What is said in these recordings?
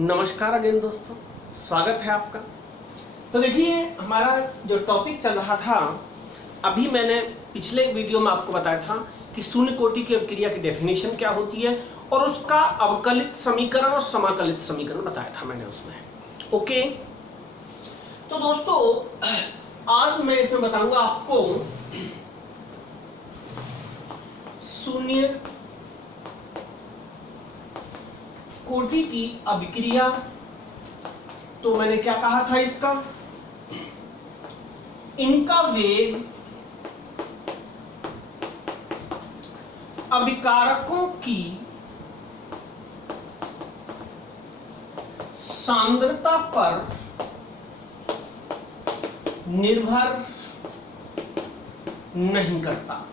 नमस्कार अगेन दोस्तों, स्वागत है आपका। तो देखिए, हमारा जो टॉपिक चल रहा था, अभी मैंने पिछले वीडियो में आपको बताया था कि शून्य कोटि की अभिक्रिया की डेफिनेशन क्या होती है और उसका अवकलित समीकरण और समाकलित समीकरण बताया था मैंने उसमें। ओके, तो दोस्तों आज मैं इसमें बताऊंगा आपको शून्य कोटि की अभिक्रिया। तो मैंने क्या कहा था, इसका इनका वेग अभिकारकों की सांद्रता पर निर्भर नहीं करता।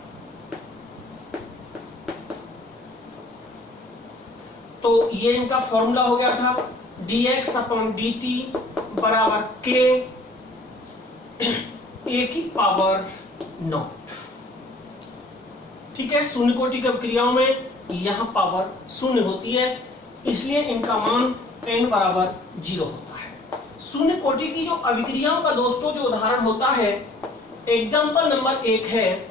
तो ये इनका फॉर्मूला हो गया था dx अपॉन dt बराबर k a की पावर नॉट। ठीक है, शून्य कोटि की अभिक्रियाओं में यहां पावर शून्य होती है, इसलिए इनका मान n बराबर 0 होता है। शून्य कोटि की जो अभिक्रियाओं का दोस्तों जो उदाहरण होता है, एग्जांपल नंबर 1 है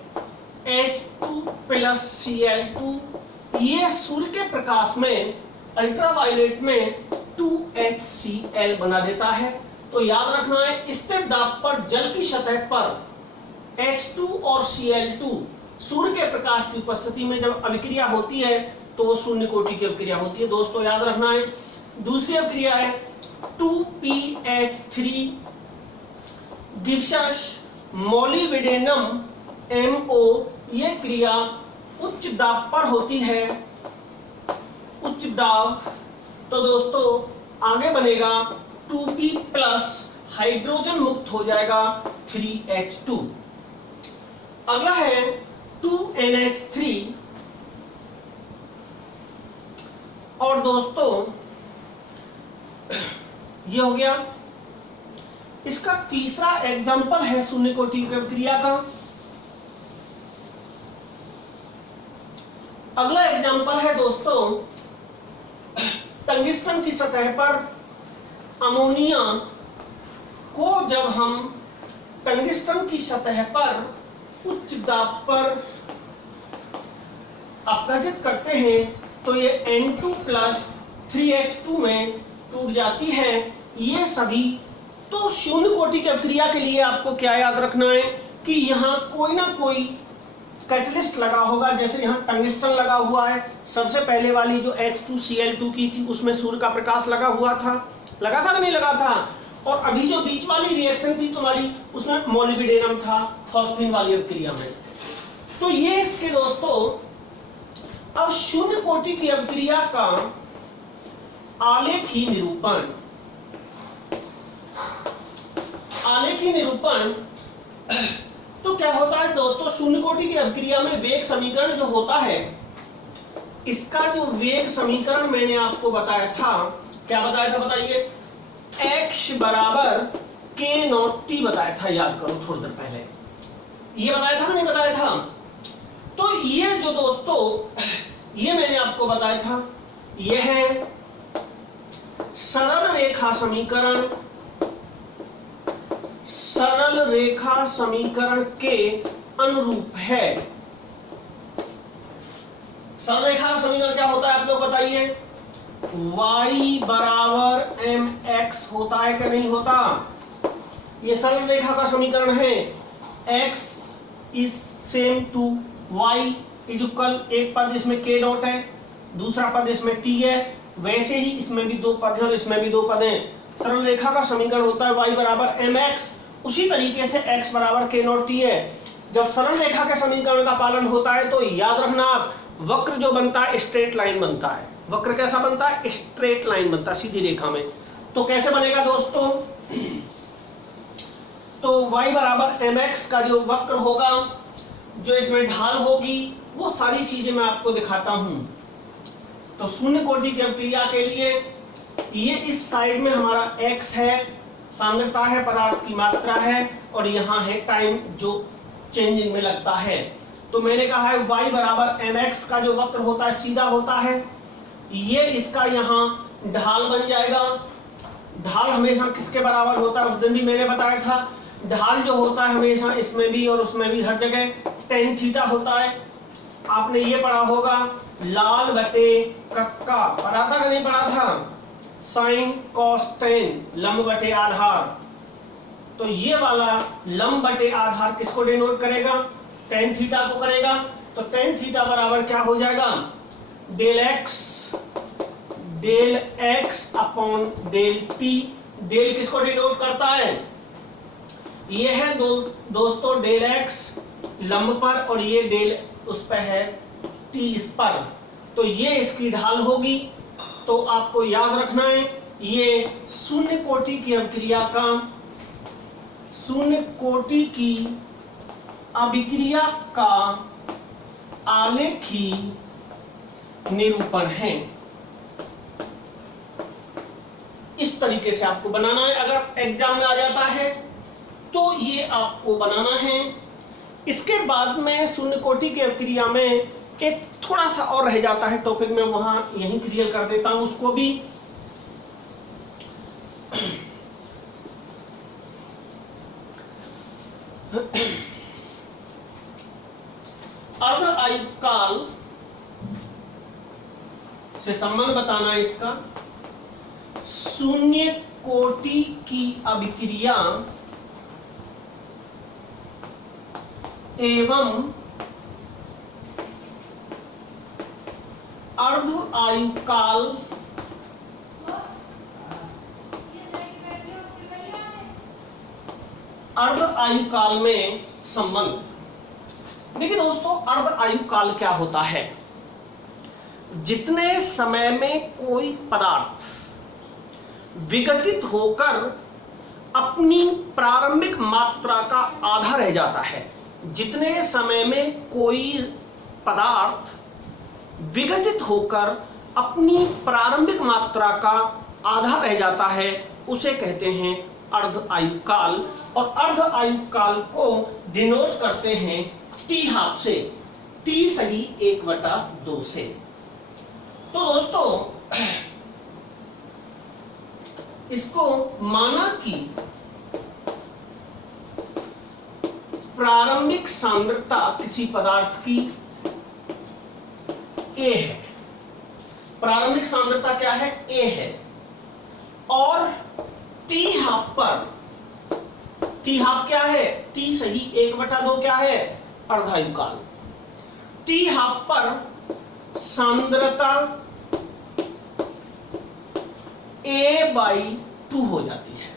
H2 प्लस Cl2। ये सूर्य के प्रकाश में अल्ट्रावायलेट में 2HCl बना देता है। तो याद रखना है, स्थिर दाब पर जल की सतह पर H2 और Cl2 सूर्य के प्रकाश की उपस्थिति में जब अभिक्रिया होती है तो वो शून्य कोटि की अभिक्रिया होती है। दोस्तों याद रखना है। दूसरी अभिक्रिया है 2PH3 gives us molybdenum MO। ये क्रिया उच्च दाब पर होती है, उच्च दाब। तो दोस्तों आगे बनेगा 2P प्लस, हाइड्रोजन मुक्त हो जाएगा 3H2। अगला है 2NH3। और दोस्तों ये हो गया। इसका तीसरा एग्जांपल है शून्य कोटि की अभिक्रिया का। अगला एग्जांपल है दोस्तों, टंगिस्टन की सतह पर अमोनिया को जब हम टंगिस्टन की सतह पर उच्च दाब पर अपघटित करते हैं तो ये N2 प्लस 3H2 में टूट जाती है। ये सभी तो शून्य कोटि की अभिक्रिया के लिए आपको क्या याद रखना है कि यहाँ कोई ना कोई कैटलिस्ट लगा होगा। जैसे यहाँ टंगिस्टन लगा हुआ है, सबसे पहले वाली जो H2Cl2 की थी उसमें सूर्य का प्रकाश लगा हुआ था, लगा था कि नहीं लगा था। और अभी जो बीच वाली रिएक्शन थी तुम्हारी, उसमें मोलिब्डेनम था फॉस्फीन वाली अभिक्रिया में। तो ये इसके दोस्तों अब शून्य कोटि की अभिक्रिया का आलेखी निरूपण। आलेखी निरूपण तो क्या होता है दोस्तों, शून्य कोटि की अभिक्रिया में वेग समीकरण जो होता है, इसका जो वेग समीकरण मैंने आपको बताया था, क्या बताया था बताइए, x बराबर k नॉट t बताया था। याद करो थोड़ी देर पहले ये बताया था कि नहीं बताया था। तो ये जो दोस्तों ये मैंने आपको बताया था, यह है सरल रेखा समीकरण। सरल रेखा समीकरण के अनुरूप है। सरल रेखा का समीकरण क्या होता है आप लोग बताइए। y बराबर mx होता है कि नहीं होता। ये सरल रेखा का समीकरण है। x is same to y is equal, एक पद इसमें k डॉट है, दूसरा पद इसमें t है। वैसे ही इसमें भी दो पद हैं और इसमें भी दो पद हैं। सरल रेखा का समीकरण होता है y बराबर mx। उसी तरीके से x बराबर k नॉट t है। जब सरल रेखा के समीकरण का पालन होता है तो याद रखना आप, वक्र जो बनता है स्ट्रेट लाइन बनता है। वक्र कैसा बनता है, स्ट्रेट लाइन बनता है, सीधी रेखा में। तो कैसे बनेगा दोस्तों, तो y बराबर mx का जो वक्र होगा, जो इसमें ढाल होगी, वो सारी चीजें मैं आपको दिखाता हूं। तो शून्य कोटि की अभिक्रिया के लिए ये इस साइड में हमारा x है, सांद्रता है, पदार्थ की मात्रा है, और यहाँ है टाइम जो चेंजिंग में लगता है। तो मैंने कहा है y बराबर mx का जो वक्र होता है सीधा होता है, ये इसका यहाँ ढाल बन जाएगा। ढाल हमेशा किसके बराबर होता है, उस दिन भी मैंने बताया था। ढाल जो होता है हमेशा इसमें भी और उसमें भी हर जगह tan थीटा होता है। आपने ये पढ़ा होगा लाल बटे कक्का, पढ़ा था कि नहीं पढ़ा था, साइन कॉस टेन, लंब बटे आधार। तो ये वाला लंब बटे आधार किसको डिनोट करेगा, tan थीटा को करेगा। तो tan थीटा बराबर क्या हो जाएगा, del x upon del t. Del किसको डिनोट करता है, ये है दोस्तों डेल एक्स लंब पर और ये डेल उस पर है टी इस पर। तो ये इसकी ढाल होगी। तो आपको याद रखना है ये शून्य कोटि की अभिक्रिया का, शून्य कोटि की अभिक्रिया का आलेखी निरूपण है। इस तरीके से आपको बनाना है। अगर एग्जाम में आ जाता है तो ये आपको बनाना है। इसके बाद में शून्य कोटि की अभिक्रिया में एक थोड़ा सा और रह जाता है टॉपिक में, वहां यहीं क्लियर कर देता हूं उसको भी। अर्ध आयुकाल से संबंध बताना है इसका। शून्य कोटि की अभिक्रिया एवं अर्ध आयुकाल में संबंध। देखिए दोस्तों, अर्ध आयुकाल क्या होता है, जितने समय में कोई पदार्थ विघटित होकर अपनी प्रारंभिक मात्रा का आधा रह जाता है, जितने समय में कोई पदार्थ विघटित होकर अपनी प्रारंभिक मात्रा का आधा रह जाता है, उसे कहते हैं अर्ध आयुकाल। और अर्ध आयुकाल को डिनोट करते हैं टी हाफ से, टी सही 1/2 से। तो दोस्तों इसको माना कि प्रारंभिक सांद्रता किसी पदार्थ की A है, प्रारंभिक सांद्रता क्या है, A है, और टी हाफ पर, टी हाफ क्या है, टी सही 1/2 क्या है, अर्धायुकाल। टी हाफ पर सांद्रता A/2 हो जाती है।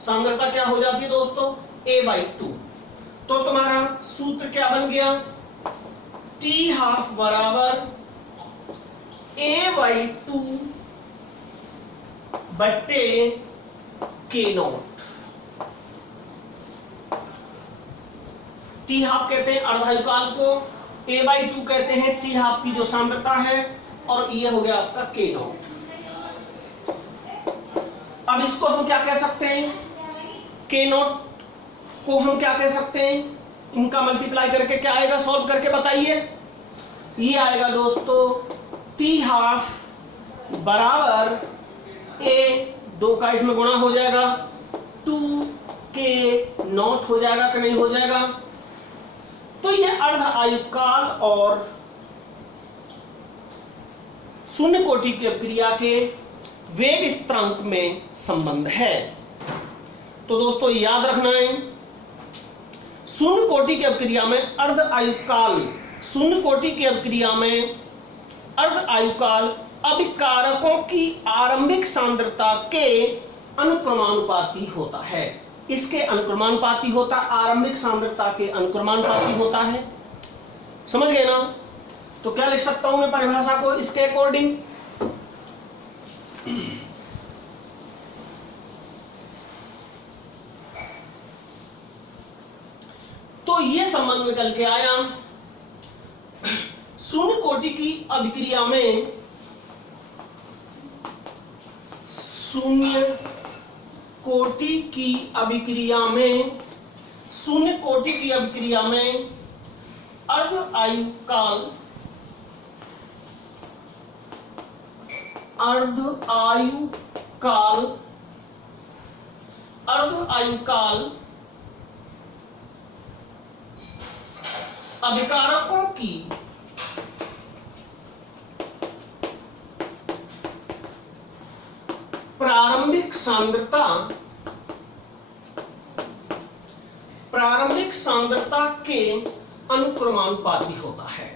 सांद्रता क्या हो जाती है दोस्तों, A/2। तो तुम्हारा सूत्र क्या बन गया, टी हाफ बराबर A/2 बट्टे K0। टी हाफ कहते हैं अर्धायुकाल को, A/2 कहते हैं टी हाफ की जो सांद्रता है, और ये हो गया आपका K0। अब इसको हम क्या कह सकते हैं, K0 को हम क्या कह सकते हैं, इनका मल्टीप्लाई करके क्या आएगा, सॉल्व करके बताइए। ये आएगा दोस्तों टी हाफ बराबर A, 2 का इसमें गुणा हो जाएगा, 2K0 हो जाएगा कि नहीं हो जाएगा। तो ये अर्ध आयुकाल और शून्य कोटि की अभिक्रिया के वेग स्थिरांक में संबंध है। तो दोस्तों याद रखना है, शून्य कोटि की अभिक्रिया में अर्ध आयुकाल, शून्य कोटि की अभिक्रिया में अर्ध आयुकाल अभिकारकों की आरंभिक सांद्रता के अनुक्रमानुपाती होता है। इसके अनुक्रमानुपाती होता है, आरंभिक सांद्रता के अनुक्रमानुपाती होता है। समझ गए ना। तो क्या लिख सकता हूं मैं परिभाषा को इसके अकॉर्डिंग, तो ये संबंध निकल के आया, शून्य कोटि की अभिक्रिया में, शून्य कोटि की अभिक्रिया में, शून्य कोटि की अभिक्रिया में अर्ध आयुकाल अर्ध आयुकाल अभिकारकों की प्रारंभिक सांद्रता के अनुक्रमानुपाती होता है।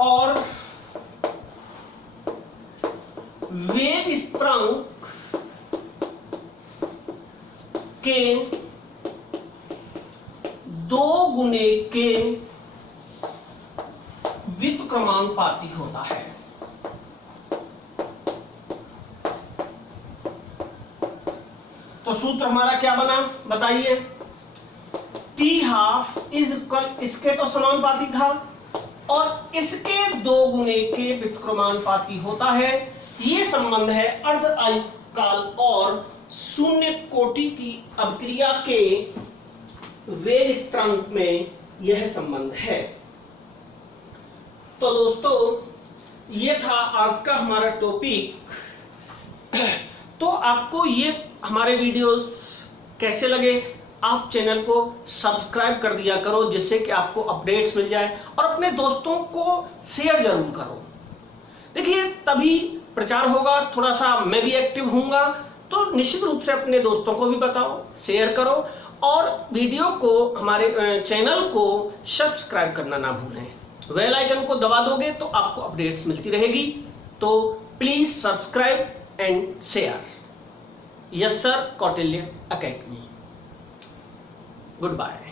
और वेग स्थिरांक के 2 गुने के व्युत्क्रमानुपाती होता है। तो सूत्र हमारा क्या बना बताइए। T½ इज इक्वल, इसके तो समानुपाती था और इसके 2 गुने के व्युत्क्रमानुपाती होता है। ये संबंध है अर्ध आयुकाल और शून्य कोटि की अभिक्रिया के वेग स्थिरांक में यह संबंध है। तो दोस्तों ये था आज का हमारा टॉपिक। तो आपको ये हमारे वीडियोस कैसे लगे, आप चैनल को सब्सक्राइब कर दिया करो जिससे कि आपको अपडेट्स मिल जाए, और अपने दोस्तों को शेयर जरूर करो। देखिए तभी प्रचार होगा, थोड़ा सा मैं भी एक्टिव होऊंगा। तो निश्चित रूप से अपने दोस्तों को भी बताओ, शेयर करो और वीडियो को, हमारे चैनल को सब्सक्राइब करना ना भूलें। बेल आइकन को दबा दोगे तो आपको अपडेट्स मिलती रहेगी। तो please subscribe and share. Yes sir, Kautilya academy. Good bye.